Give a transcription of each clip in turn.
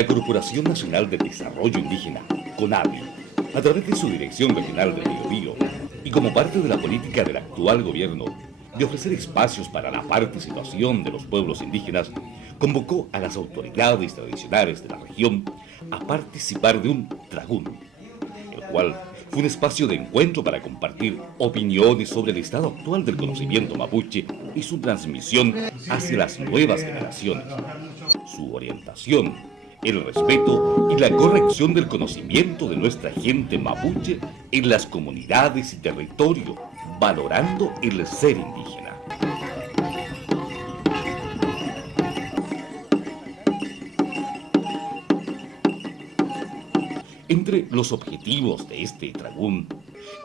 La Corporación Nacional de Desarrollo Indígena, CONADI, a través de su Dirección Regional del Biobío y como parte de la política del actual gobierno de ofrecer espacios para la participación de los pueblos indígenas, convocó a las autoridades tradicionales de la región a participar de un tragún, el cual fue un espacio de encuentro para compartir opiniones sobre el estado actual del conocimiento mapuche y su transmisión hacia las nuevas generaciones, su orientación, el respeto y la corrección del conocimiento de nuestra gente mapuche en las comunidades y territorio, valorando el ser indígena. Entre los objetivos de este tragún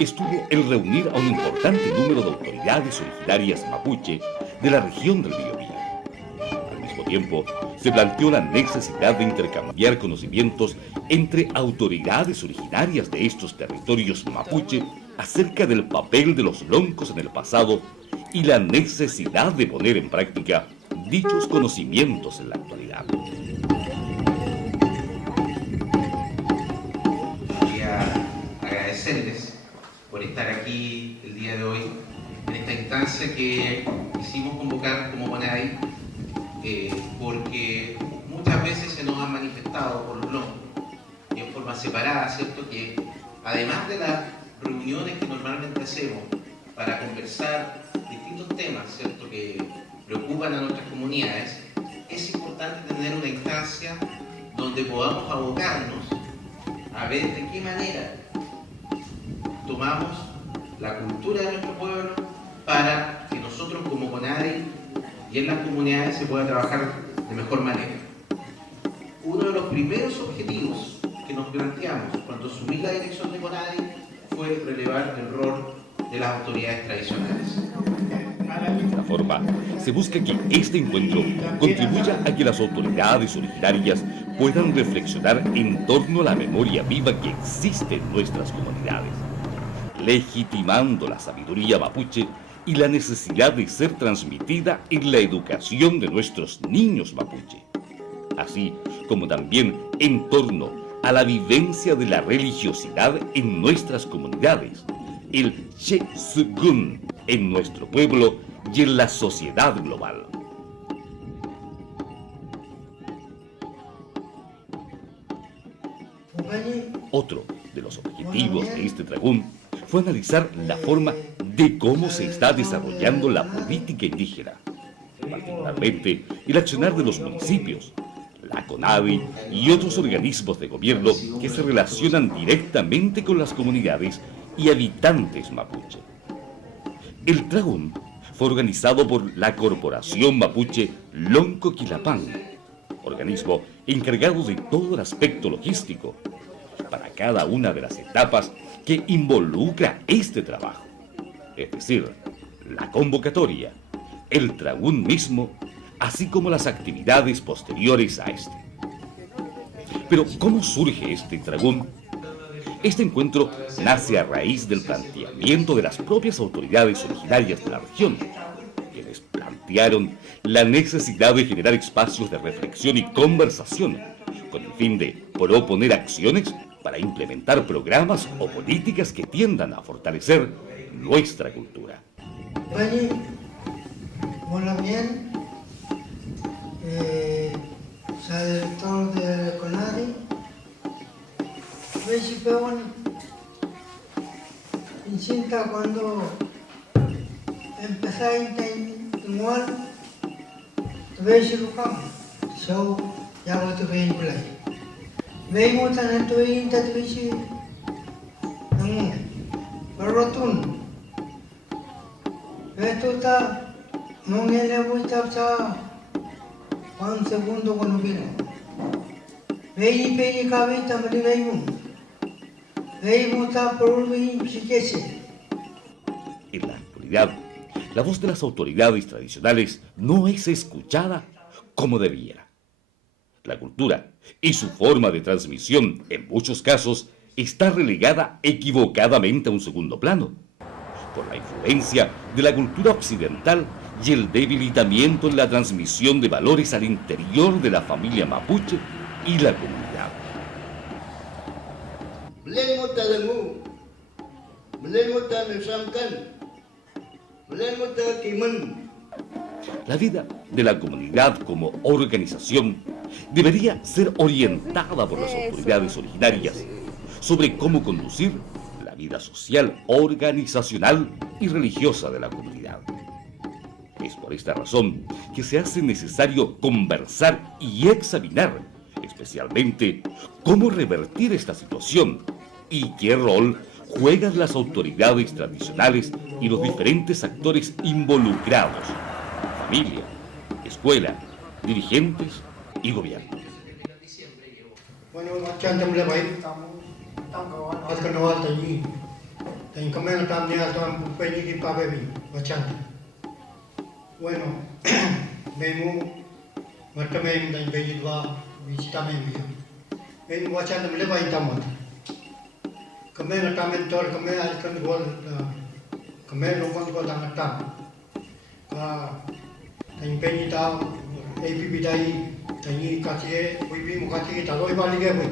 estuvo el reunir a un importante número de autoridades originarias mapuche de la región del Biobío. Al mismo tiempo, se planteó la necesidad de intercambiar conocimientos entre autoridades originarias de estos territorios mapuche acerca del papel de los loncos en el pasado y la necesidad de poner en práctica dichos conocimientos en la actualidad. Agradecerles por estar aquí el día de hoy en esta instancia que quisimos convocar como CONADI, porque muchas veces se nos han manifestado por los loncos y en forma separada, ¿cierto? Que además de las reuniones que normalmente hacemos para conversar distintos temas, ¿cierto?, que preocupan a nuestras comunidades, es importante tener una instancia donde podamos abocarnos a ver de qué manera tomamos la cultura de nuestro pueblo para que nosotros como CONADI y en las comunidades se pueda trabajar de mejor manera. Uno de los primeros objetivos que nos planteamos cuando asumí la dirección de CONADI fue relevar el rol de las autoridades tradicionales. De esta forma, se busca que este encuentro contribuya a que las autoridades originarias puedan reflexionar en torno a la memoria viva que existe en nuestras comunidades, legitimando la sabiduría mapuche y la necesidad de ser transmitida en la educación de nuestros niños mapuche, así como también en torno a la vivencia de la religiosidad en nuestras comunidades, el Che-Sugun en nuestro pueblo y en la sociedad global. Otro de los objetivos de este tragún fue analizar la forma de cómo se está desarrollando la política indígena, particularmente el accionar de los municipios, la CONADI y otros organismos de gobierno que se relacionan directamente con las comunidades y habitantes mapuche. El tragún fue organizado por la Corporación Mapuche Lonco Quilapán, organismo encargado de todo el aspecto logístico para cada una de las etapas que involucra este trabajo, es decir, la convocatoria, el tragún mismo, así como las actividades posteriores a este. Pero, ¿cómo surge este tragún? Este encuentro nace a raíz del planteamiento de las propias autoridades originarias de la región, quienes plantearon la necesidad de generar espacios de reflexión y conversación, con el fin de proponer acciones para implementar programas o políticas que tiendan a fortalecer nuestra cultura. Hola, bien. Soy director de CONADI. Veis, peón, incinta cuando empecé igual, veis lo campo, so ya voy a ver play. Veis tan tu inta tu veis, no, berotun. Esto está, no me le voy a estar un segundo cuando vino. Veis peñi cabita me veis. En la actualidad, la voz de las autoridades tradicionales no es escuchada como debiera. La cultura y su forma de transmisión, en muchos casos, está relegada equivocadamente a un segundo plano, por la influencia de la cultura occidental y el debilitamiento en la transmisión de valores al interior de la familia mapuche y la comunidad. La vida de la comunidad como organización debería ser orientada por las autoridades originarias sobre cómo conducir la vida social, organizacional y religiosa de la comunidad. Es por esta razón que se hace necesario conversar y examinar, especialmente, cómo revertir esta situación y qué rol juegan las autoridades tradicionales y los diferentes actores involucrados: familia, escuela, dirigentes y gobierno. Bueno, macam jam le baik tamu akan awal tadi. Dan kami akan dia akan pergi ke Pabebi macam. Bueno, memu macam memu dan pergi dua visita memu. Memu macam jam le baik tamu. Kami akan mentor kami akan gol kami lompat gol dan atam. Dan pergi tahu APB dai tani kacie wibi mo kacie taloi bali ge wi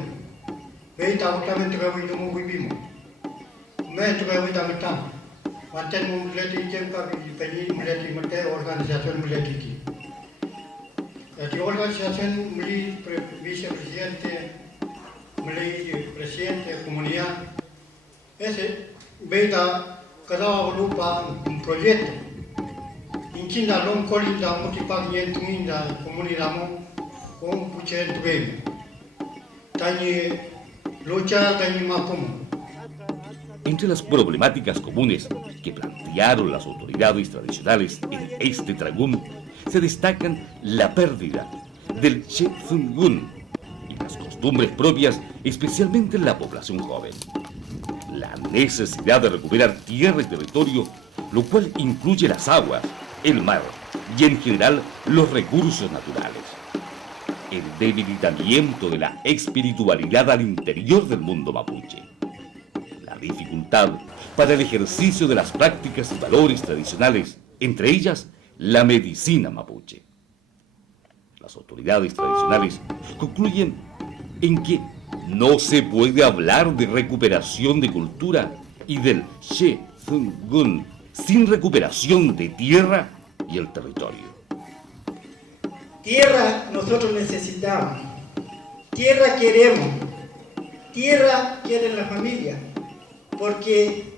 be ta utamen to wi no wibi mo me to wi ta metam wanten mo leti jem ka bi pani leti mate organisation leti ki di organisation muli vice presidente muli presidente comunidad ese be ta kada lupa un proyecto incinda long colinda motivar yentinda comunidad mo con puchen tuve tani lucha tani mapumo. Entre las problemáticas comunes que plantearon las autoridades tradicionales en este tragún se destacan la pérdida del Shethungun y las costumbres propias, especialmente en la población joven. La necesidad de recuperar tierra y territorio, lo cual incluye las aguas, el mar y en general los recursos naturales. El debilitamiento de la espiritualidad al interior del mundo mapuche. La dificultad para el ejercicio de las prácticas y valores tradicionales, entre ellas la medicina mapuche. Las autoridades tradicionales concluyen en que no se puede hablar de recuperación de cultura y del Shethungun sin recuperación de tierra y el territorio. Tierra nosotros necesitamos, tierra queremos, tierra quieren la familia, porque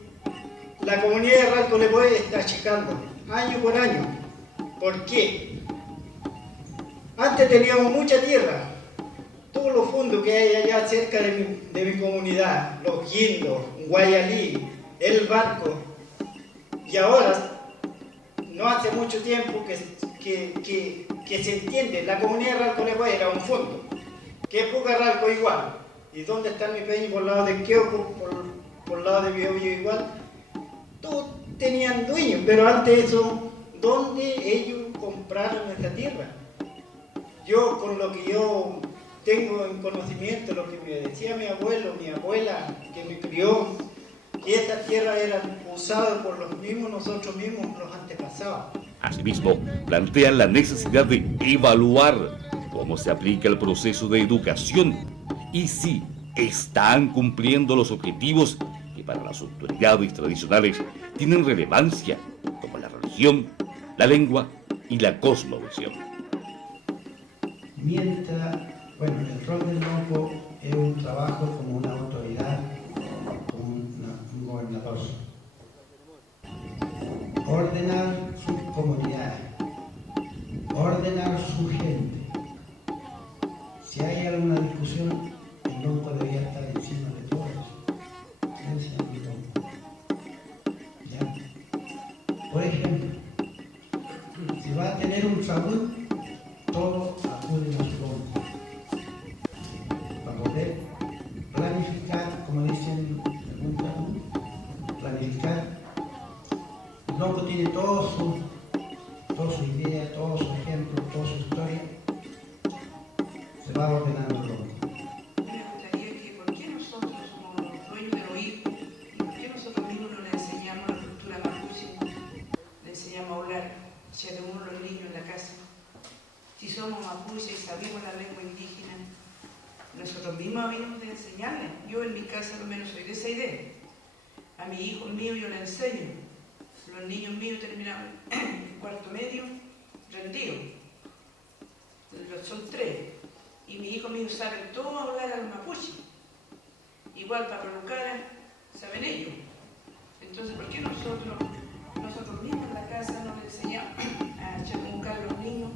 la comunidad de Ralcolepoé está achicando año por año. ¿Por qué? Antes teníamos mucha tierra, todos los fondos que hay allá cerca de mi comunidad, los guindos, Guayalí, el barco, y ahora no hace mucho tiempo que se entiende, la comunidad de Ralcolepoé era un fondo, que es Pucarralco igual, y dónde está mi peña por el lado de Quioco, por el lado de Biobío igual, todos tenían dueños, pero antes eso, ¿dónde ellos compraron esta tierra? Yo, con lo que yo tengo en conocimiento, lo que me decía mi abuelo, mi abuela, que me crió, que esta tierra era usada por nosotros mismos, los antepasados. Asimismo, plantean la necesidad de evaluar cómo se aplica el proceso de educación y si están cumpliendo los objetivos que para las autoridades tradicionales tienen relevancia, como la religión, la lengua y la cosmovisión. Mientras, el rol del Lonco es un trabajo como una autoridad, como un gobernador. Ordenar sus comunidades, ordenar su gente. Si hay alguna discusión, el Lonco debería estar encima de todo eso. Ese es mi Lonco. ¿Ya? Por ejemplo, si va a tener un salud, todos acuden a su Lonco. Para poder planificar, como dicen en un planificar. El Lonco tiene todas sus ideas, todos sus ejemplos, toda su historia. Se va ordenando el Lonco. Me gustaría que, ¿por qué nosotros somos los dueños del oír? ¿Por qué nosotros mismos no le enseñamos la cultura mapuche? Le enseñamos a hablar ya de uno los niños en la casa. Si somos mapuches y sabemos la lengua indígena, enseñarle. Yo en mi casa al menos soy de esa idea. A mi hijo mío yo le enseño. Los niños míos terminaron el cuarto medio rendidos. Son 3. Y mi hijo mío sabe todo hablar al mapuche. Igual para Lucara saben ellos. Entonces, ¿por qué nosotros mismos en la casa no le enseñamos a chapuncar a los niños?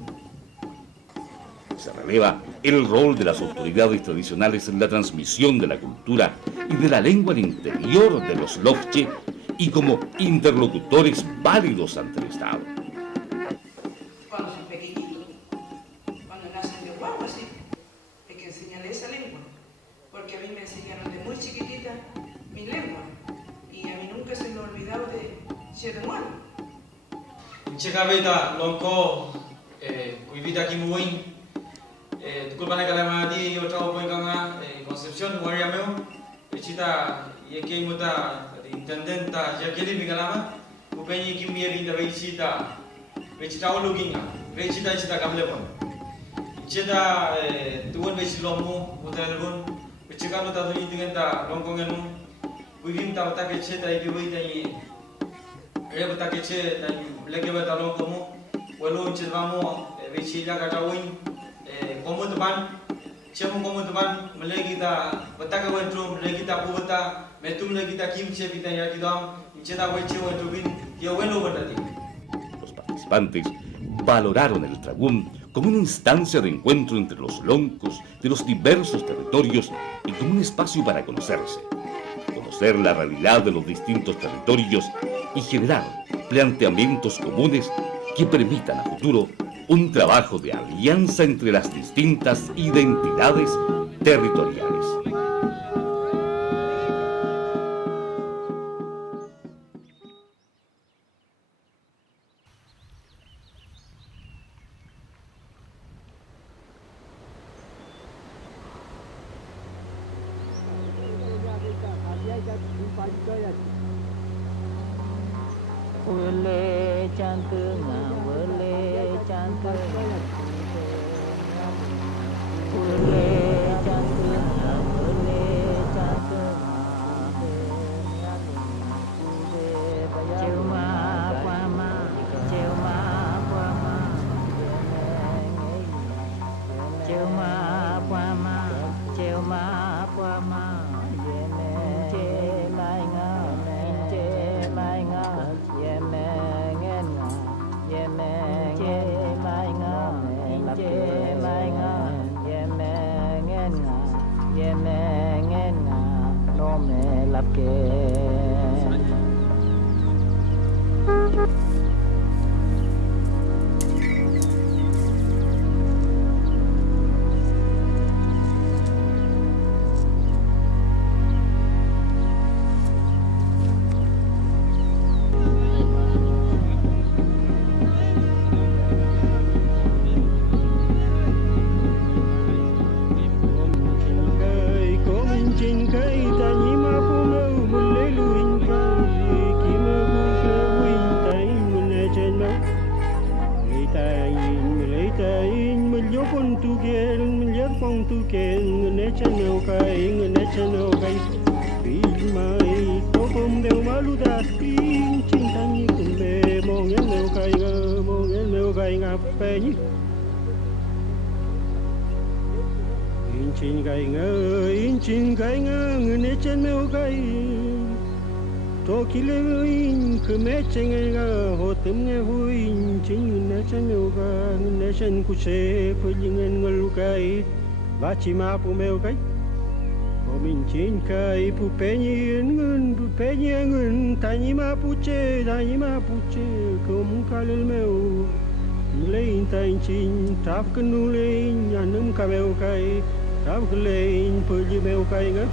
Se releva el rol de las autoridades tradicionales en la transmisión de la cultura y de la lengua al interior de los lofche y como interlocutores válidos ante el Estado. Cuando son pequeñitos, cuando nacen de guagua, sí, hay que enseñarles esa lengua, porque a mí me enseñaron de muy chiquitita mi lengua y a mí nunca se me ha olvidado de Cherumal. Chekabeta longko kuibita kimuin tukulpana kalama di otao poikanga Concepción Guariameo chita yeke muta intendenta jakeli migalama kupenyi kimie binda vechita uluginga vechita chita kamlepon chita tuon vechilomu mutalbun vechika muta duni tingenta longkongenu kuibimta utake cheta ibiwita yi rebata keche lege bata longkomu walo chilvamo vechila katawin komu teman chemu komu teman melegita bataka wentro melegita pubata metum melegita kimche bita yakidam incheta weche wentrobin yo bueno bandati. Los participantes valoraron el tragún como una instancia de encuentro entre los loncos de los diversos territorios y como un espacio para conocerse, conocer la realidad de los distintos territorios y generar planteamientos comunes que permitan a futuro un trabajo de alianza entre las distintas identidades territoriales. Bachima pumeu kai komin chin kai pupenyi ngun tanyima puche kum kalul meu lein tain chin tap kenu lein anum kameu kai tap lein pulji meu kai nga